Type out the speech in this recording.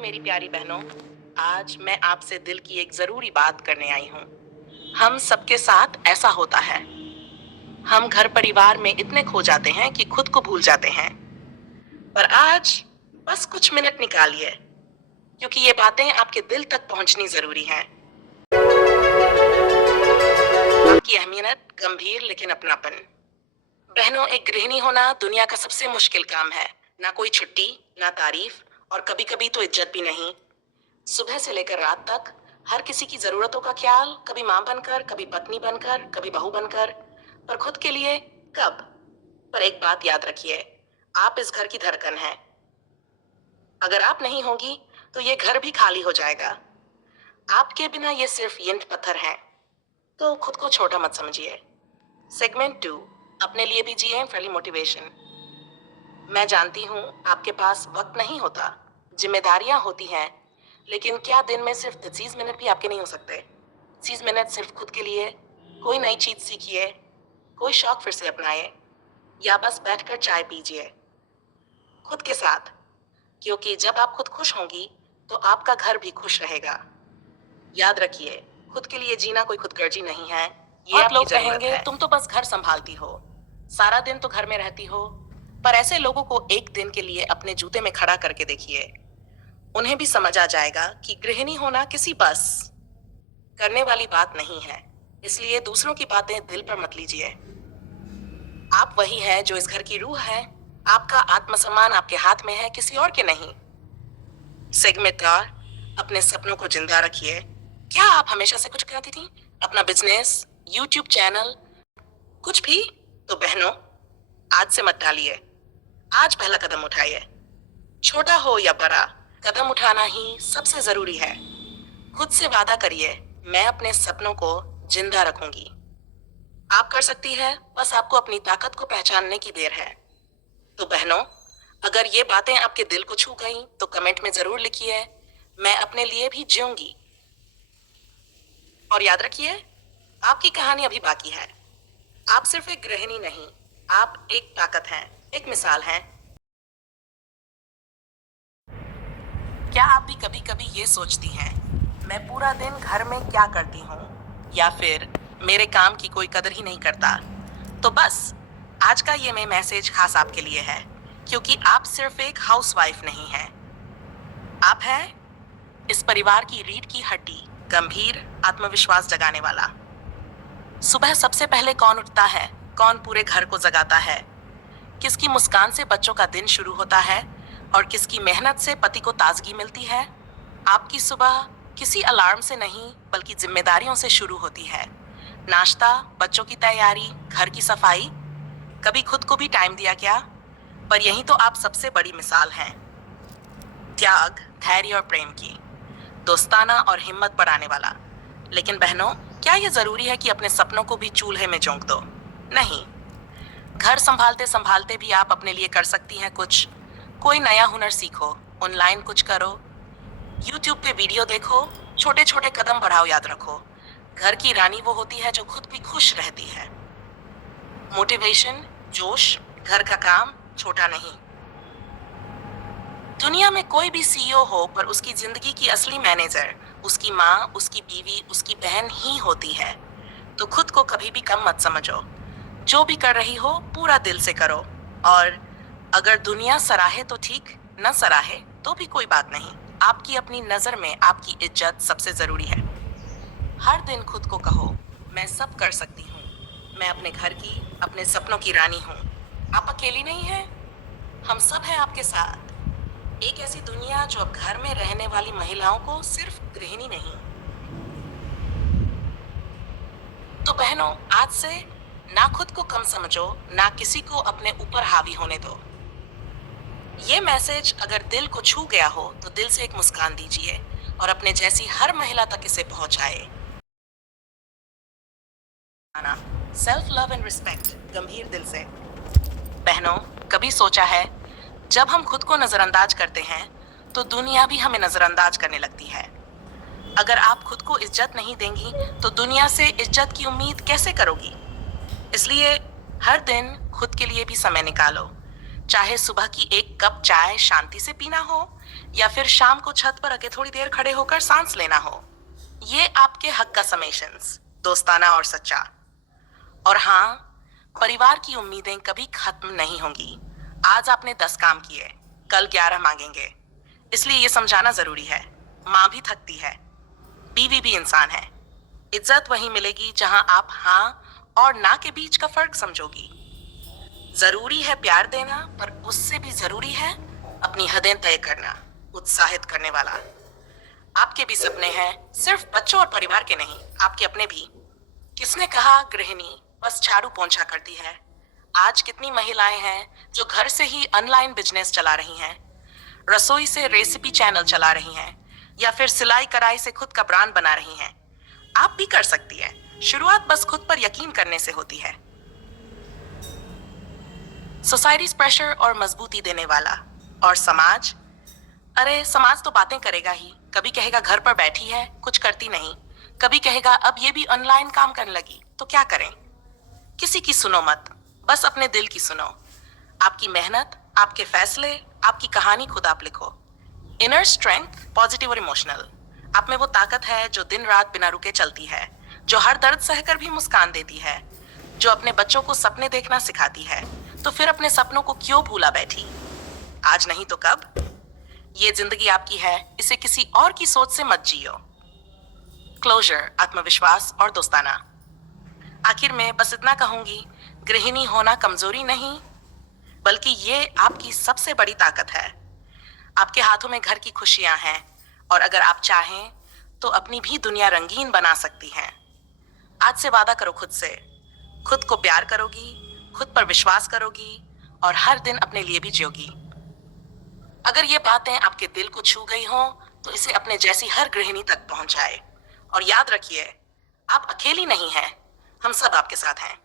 मेरी प्यारी बहनों। आज मैं आपसे दिल की एक जरूरी बात करने आई हूँ। हम सबके साथ ऐसा होता है। हम घर परिवार में इतने खो जाते हैं कि खुद को भूल जाते हैं। पर आज बस कुछ मिनट निकालिए, क्योंकि ये बातें आपके दिल तक पहुंचनी जरूरी हैं। आपकी अहमियत गंभीर लेकिन अपनापन। बहनों, एक गृहिणी होना दुनिया का सबसे मुश्किल काम है। ना कोई छुट्टी, ना तारीफ, और कभी कभी तो इज्जत भी नहीं। सुबह से लेकर रात तक हर किसी की जरूरतों का ख्याल, कभी मां बनकर, कभी पत्नी बनकर, कभी बहू बनकर। पर खुद के लिए कब? पर एक बात याद रखिए, आप इस घर की धड़कन हैं। अगर आप नहीं होंगी तो ये घर भी खाली हो जाएगा। आपके बिना ये सिर्फ ईंट पत्थर हैं। तो खुद को छोटा मत समझिए। सेगमेंट 2, अपने लिए भी जिए फ्रेंडली मोटिवेशन। मैं जानती हूँ आपके पास वक्त नहीं होता, जिम्मेदारियां होती हैं, लेकिन क्या दिन में सिर्फ 30 मिनट भी आपके नहीं हो सकते? 30 मिनट सिर्फ खुद के लिए। कोई नई चीज सीखिए, कोई शौक फिर से अपनाए, या बस बैठकर चाय पीजिए खुद के साथ। क्योंकि जब आप खुद खुश होंगी तो आपका घर भी खुश रहेगा। याद रखिए, खुद के लिए जीना कोई खुदगर्जी नहीं है, ये बहुत लोग कहेंगे तुम तो बस घर संभालती हो, सारा दिन तो घर में रहती हो। पर ऐसे लोगों को एक दिन के लिए अपने जूते में खड़ा करके देखिए। उन्हें भी समझ आ जाएगा कि गृहिणी होना किसी बस करने वाली बात नहीं है। इसलिए दूसरों की बातें दिल पर मत लीजिए। आप वही है जो इस घर की रूह है। आपका आत्मसम्मान आपके हाथ में है, किसी और के नहीं। सेगमेंट 4, अपने सपनों को जिंदा रखिए। क्या आप हमेशा से कुछ कहती थी? अपना बिजनेस, यूट्यूब चैनल, कुछ भी? तो बहनों, आज से मत टालिए। आज पहला कदम उठाइए। छोटा हो या बड़ा, कदम उठाना ही सबसे जरूरी है। खुद से वादा करिए, मैं अपने सपनों को जिंदा रखूंगी। आप कर सकती है, बस आपको अपनी ताकत को पहचानने की देर है। तो बहनों, अगर ये बातें आपके दिल को छू गईं, तो कमेंट में जरूर लिखिए, मैं अपने लिए भी जीऊंगी। और याद रखिए, आपकी कहानी अभी बाकी है। आप सिर्फ एक गृहिणी नहीं, आप एक ताकत हैं, एक मिसाल हैं। क्या आप भी कभी कभी ये सोचती हैं, मैं पूरा दिन घर में क्या करती हूँ, या फिर मेरे काम की कोई कदर ही नहीं करता? तो बस आज का ये मैं मैसेज खास आपके लिए है, क्योंकि आप सिर्फ एक हाउसवाइफ नहीं हैं। आप हैं इस परिवार की रीढ़ की हड्डी, गंभीर, आत्मविश्वास जगाने वाला। सुबह सबसे पहले कौन उठता है? कौन पूरे घर को जगाता है? किसकी मुस्कान से बच्चों का दिन शुरू होता है, और किसकी मेहनत से पति को ताजगी मिलती है? आपकी सुबह किसी अलार्म से नहीं, बल्कि जिम्मेदारियों से शुरू होती है। नाश्ता, बच्चों की तैयारी, घर की सफाई। कभी खुद को भी टाइम दिया क्या? पर यही तो आप सबसे बड़ी मिसाल हैं। त्याग, धैर्य और प्रेम की, दोस्ताना और हिम्मत बढ़ाने वाला। लेकिन बहनों, क्या यह जरूरी है कि अपने सपनों को भी चूल्हे में झोंक दो? नहीं। घर संभालते संभालते भी आप अपने लिए कर सकती हैं कुछ। कोई नया हुनर सीखो, ऑनलाइन कुछ करो, यूट्यूब पे वीडियो देखो, छोटे छोटे कदम बढ़ाओ। याद रखो, घर की रानी वो होती है जो खुद भी खुश रहती है। मोटिवेशन, जोश, घर का काम छोटा नहीं। दुनिया में कोई भी सीईओ हो, पर उसकी जिंदगी की असली मैनेजर उसकी माँ, उसकी बीवी, उसकी बहन ही होती है। तो खुद को कभी भी कम मत समझो। जो भी कर रही हो पूरा दिल से करो, और अगर दुनिया सराहे तो ठीक, न सराहे तो भी कोई बात नहीं। आपकी अपनी नजर में आपकी इज्जत सबसे जरूरी है। हर दिन खुद को कहो, मैं सब कर सकती हूँ, मैं अपने घर की, अपने सपनों की रानी हूँ। आप अकेली नहीं हैं, हम सब हैं आपके साथ। एक ऐसी दुनिया जो अब घर में रहने वाली महिलाओं को सिर्फ गृहिणी नहीं। तो बहनों, आज से ना खुद को कम समझो, ना किसी को अपने ऊपर हावी होने दो। ये मैसेज अगर दिल को छू गया हो तो दिल से एक मुस्कान दीजिए, और अपने जैसी हर महिला तक इसे पहुंचाए। सेल्फ लव एंड रिस्पेक्ट, गंभीर दिल से। बहनों, कभी सोचा है, जब हम खुद को नजरअंदाज करते हैं तो दुनिया भी हमें नजरअंदाज करने लगती है। अगर आप खुद को इज्जत नहीं देंगी तो दुनिया से इज्जत की उम्मीद कैसे करोगी? इसलिए हर दिन खुद के लिए भी समय निकालो। चाहे सुबह की एक कप चाय शांति से पीना हो या फिर शाम को छत पर आके थोड़ी देर खड़े होकर सांस लेना हो, ये आपके हक का समेशंस, दोस्ताना और सच्चा। और हाँ, परिवार की उम्मीदें कभी खत्म नहीं होंगी। आज आपने 10 काम किए, कल 11 मांगेंगे। इसलिए ये समझाना जरूरी है, माँ भी थकती है, बीवी भी इंसान है। इज्जत वहीं मिलेगी जहां आप हाँ और ना के बीच का फर्क समझोगी। जरूरी है प्यार देना, पर उससे भी जरूरी है अपनी हदें तय करना। उत्साहित करने वाला। आपके भी सपने हैं, सिर्फ बच्चों और परिवार के नहीं, आपके अपने भी। किसने कहा गृहिणी बस झाड़ू पोंछा करती है? आज कितनी महिलाएं हैं जो घर से ही ऑनलाइन बिजनेस चला रही हैं, रसोई से रेसिपी चैनल चला रही हैं, या फिर सिलाई कढ़ाई से खुद का ब्रांड बना रही हैं। आप भी कर सकती है। शुरुआत बस खुद पर यकीन करने से होती है। सोसाइटीज प्रेशर और मजबूती देने वाला। और समाज, अरे समाज तो बातें करेगा ही। कभी कहेगा घर पर बैठी है, कुछ करती नहीं। कभी कहेगा अब ये भी ऑनलाइन काम करने लगी, तो क्या करें? किसी की सुनो मत, बस अपने दिल की सुनो। आपकी मेहनत, आपके फैसले, आपकी कहानी खुद आप लिखो। इनर स्ट्रेंथ, पॉजिटिव और इमोशनल। आप में वो ताकत है जो दिन रात बिना रुके चलती है, जो हर दर्द सहकर भी मुस्कान देती है, जो अपने बच्चों को सपने देखना सिखाती है। तो फिर अपने सपनों को क्यों भूला बैठी? आज नहीं तो कब? ये जिंदगी आपकी है, इसे किसी और की सोच से मत जियो। क्लोजर, आत्मविश्वास और दोस्ताना। आखिर में बस इतना कहूंगी, गृहिणी होना कमजोरी नहीं, बल्कि ये आपकी सबसे बड़ी ताकत है। आपके हाथों में घर की खुशियां हैं, और अगर आप चाहें तो अपनी भी दुनिया रंगीन बना सकती हैं। आज से वादा करो खुद से, खुद को प्यार करोगी, खुद पर विश्वास करोगी, और हर दिन अपने लिए भी जियोगी। अगर ये बातें आपके दिल को छू गई हों, तो इसे अपने जैसी हर गृहिणी तक पहुंचाए। और याद रखिए, आप अकेली नहीं हैं, हम सब आपके साथ हैं।